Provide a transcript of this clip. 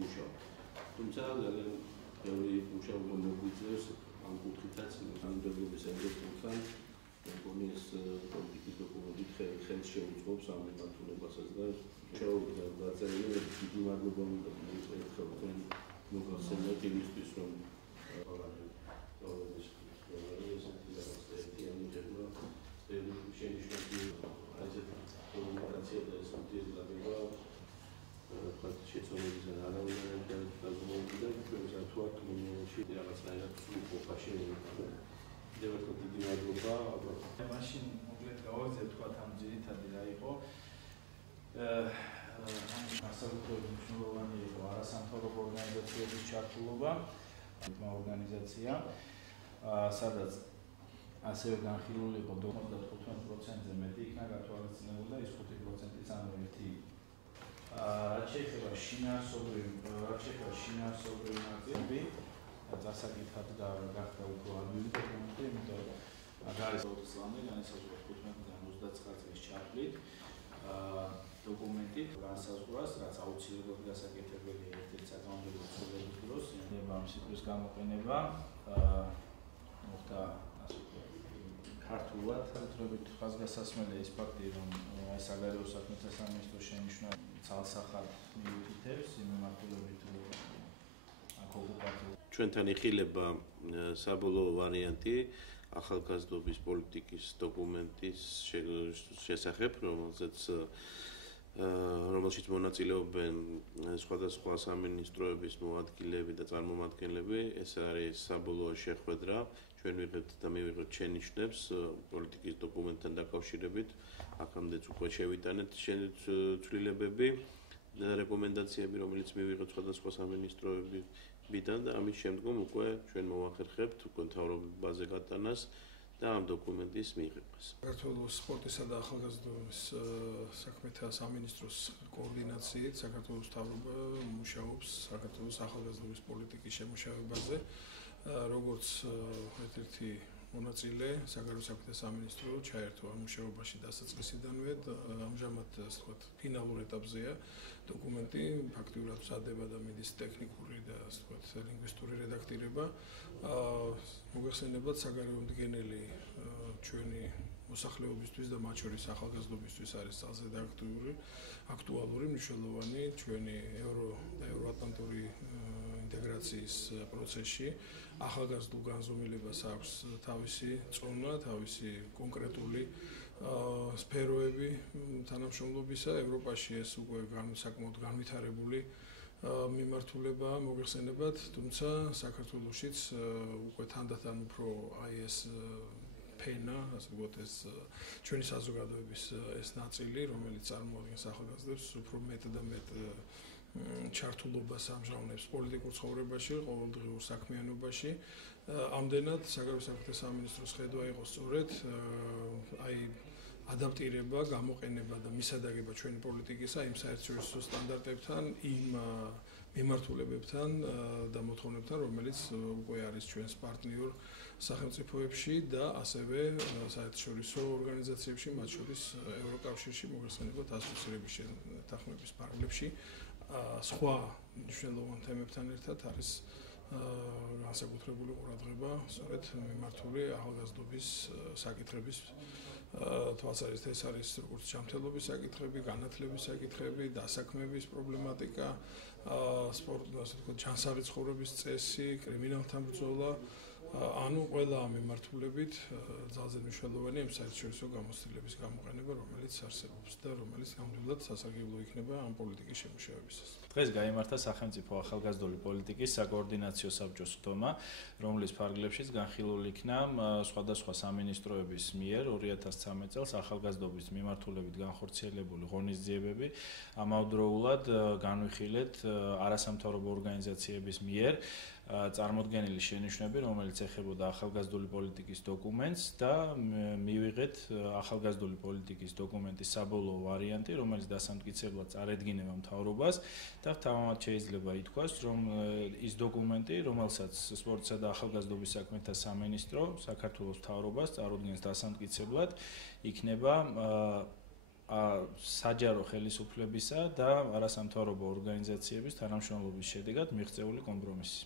მუშაობ. თუმცა ძალიან ბევრი მუშაობა მოგვიწევს ამ კუთხითაც კანონმდებლობის ელემენტებთან, მეგონი ეს პოლიტიკის დოკუმენტი ხელს შეუწყობს ამ მიმართულებასაც და მუშაობა დაწერილი დიდი მადლობა უნდა მივუწევთ თქვენ მოგახსენებთ იმისთვის რომ მაშინ მოკლედ გავაგზავნე თქვა ამ ძირითადი რა იყო ასაკობრივი მნიშვნელოვანი იყო არასამთავრობო ორგანიზაციების ჩართულობა ორგანიზაცია სადაც ასევე განხილული იყო 95%-ზე მეტი იქნა გათვალისწინებული და ის 5%-იც ანუ ერთი რაც შეეხება შინაარსობრივი ნაწილები დასაკითხად გახდა უფრო ადვილი დოკუმენტი, იმიტომ რომ არის 20 წლამდე განისაზღვრა 15-დან 29 წლის ჩათვლით დოკუმენტი განსაზღვრას, რაც აუცილებლად გასაკეთებელია ერთ-ერთი საკანონმდებლო ცვლილების დროს, ამ სიტყვის გამოყენება მოხდა ქართულად თვითრობით ხაზგასასმელი ის ფაქტი, რომ საგარეო საქმეთა სამინისტრო შენიშვნა ცალსახად მიუთითებს იმ მიმართულებით ჩვენთან იხილება საბოლოო ვარიანტი ახალგაზრდობის პოლიტიკის დოკუმენტის შესახებ, რომელშიც მონაწილეობენ სხვადასხვა სამინისტროების მოადგილეები და წარმომადგენლები. ეს არის საბოლოო შეხვედრა. ჩვენ ვიღებთ და მივიღებთ შენიშვნებს პოლიტიკის დოკუმენტთან დაკავშირებით. აქამდეც უკვე შევიტანეთ ცვლილებები და რეკომენდაციები, რომელიც მივიღეთ სხვადასხვა სამინისტროებიდან და ამის შემდგომ უკვე ჩვენ მოვახერხებთ უკვე მთავრობაზე გატანას და ამ დოკუმენტის მიღებას. საქართველოს სპორტისა და ახალგაზრდობის საქმეთა სამინისტროს კოორდინაციით საქართველოს მთავრობა მუშაობს საქართველოს ახალგაზრდობის პოლიტიკის შემუშავებაზე, როგორც ერთ-ერთი მონაწილე საგარეო საქმეთა სამინისტრო ჩაერთო ამ მუშაობაში დასაწყისიდანვე. ამჟამად ასე ვთქვათ ფინალურ ეტაპზეა დოკუმენტი, ფაქტიურად მზადდება და მიდის ტექნიკური და ასე ვთქვათ ლინგვისტური რედაქტირება. მოგეხსენებათ საგარეო მდგენელი ჩვენი მოსახლეობისთვის და მათ შორის ახალგაზრდობისთვის არის ძალზე აქტუალური მნიშვნელოვანი ჩვენი ევრო და ევროატლანტური ინტეგრაციის პროცესში. ახალგაზრდულ განზომილებას აქვს თავისი წონა, თავისი კონკრეტული სფეროები თანამშრომლობისა. ევროპაში ეს უკვე საკმაოდ განვითარებული მიმართულება მოგეხსენებათ, თუმცა საქართველოშიც უკვე თანდათან უფრო ეს ფენა, ასე ვთქვათ, ეს ჩვენი საზოგადოების ეს ნაწილი, რომელიც წარმოადგენს ახალგაზრდებს, უფრო მეტ და მეტ ჩართულობას ამჟღავნებს პოლიტიკურ ცხოვრებაში, ყოველდღიურ საქმიანობაში. ამდენად საგარეო საქმეთა სამინისტროს ხედვა იყო სწორედ ადაპტირება, გამოყენება და მისადაგება ჩვენი პოლიტიკისა იმ საერთაშორისო სტანდარტებთან, იმ მიმართულებებთან და მოთხოვნებთან, რომელიც უკვე არის ჩვენს პარტნიორ სახელმწიფოებში და ასევე საერთაშორისო ორგანიზაციებში, მათ შორის ევროკავშირში, მოგეხსენებათ ასოცირების შეთანხმების ფარგლებში. სხვა მნიშვნელოვან თემებთან ერთად არის განსაკუთრებული ყურადღება სწორედ მიმართული ახალგაზრდობის საკითხების თვალსაზრისით. ეს არის როგორც ჯანმრთელობის საკითხები, განათლების საკითხები, დასაქმების პრობლემატიკა, სპორტი, ასე ვთქვათ, ჯანსაღი ცხოვრების წესი, კრიმინალთან ბრძოლა, ანუ ყველა ამ მიმართულებით ძალზე მნიშვნელოვანია იმ საერთაშორისო გამოცდილების გამოყენება, რომელიც არსებობს და რომელიც ნამდვილად სასარგებლო იქნება ამ პოლიტიკის შემუშავებისას. დღეს გაიმართა სახელმწიფო ახალგაზრდული პოლიტიკის საკოორდინაციო საბჭოს ხდომა, რომლის ფარგლებშიც განხილული იქნა სხვადასხვა სამინისტროების მიერ 2013 წელს ახალგაზრდობის მიმართულებით განხორციელებული ღონისძიებები. ამავდროულად განვიხილეთ არასამთავრობო ორგანიზაციების მიერ წარმოდგენილი შენიშვნები, რომელიც ეხებოდა ახალგაზრდული პოლიტიკის დოკუმენტს და მივიღეთ ახალგაზრდული პოლიტიკის დოკუმენტის საბოლოო ვარიანტი, რომელიც დასამტკიცებლად წარედგინება მთავრობას და თავად შეიძლება ითქვას, რომ ის დოკუმენტი, რომელსაც სპორტსა და ახალგაზრდობის საქმეთა სამინისტრო საქართველოს მთავრობას წარუდგენს დასამტკიცებლად, იქნება საჯარო ხელისუფლებისა და არასამთავრობო ორგანიზაციების თანამშრომლობის შედეგად მიღწეული კომპრომისი.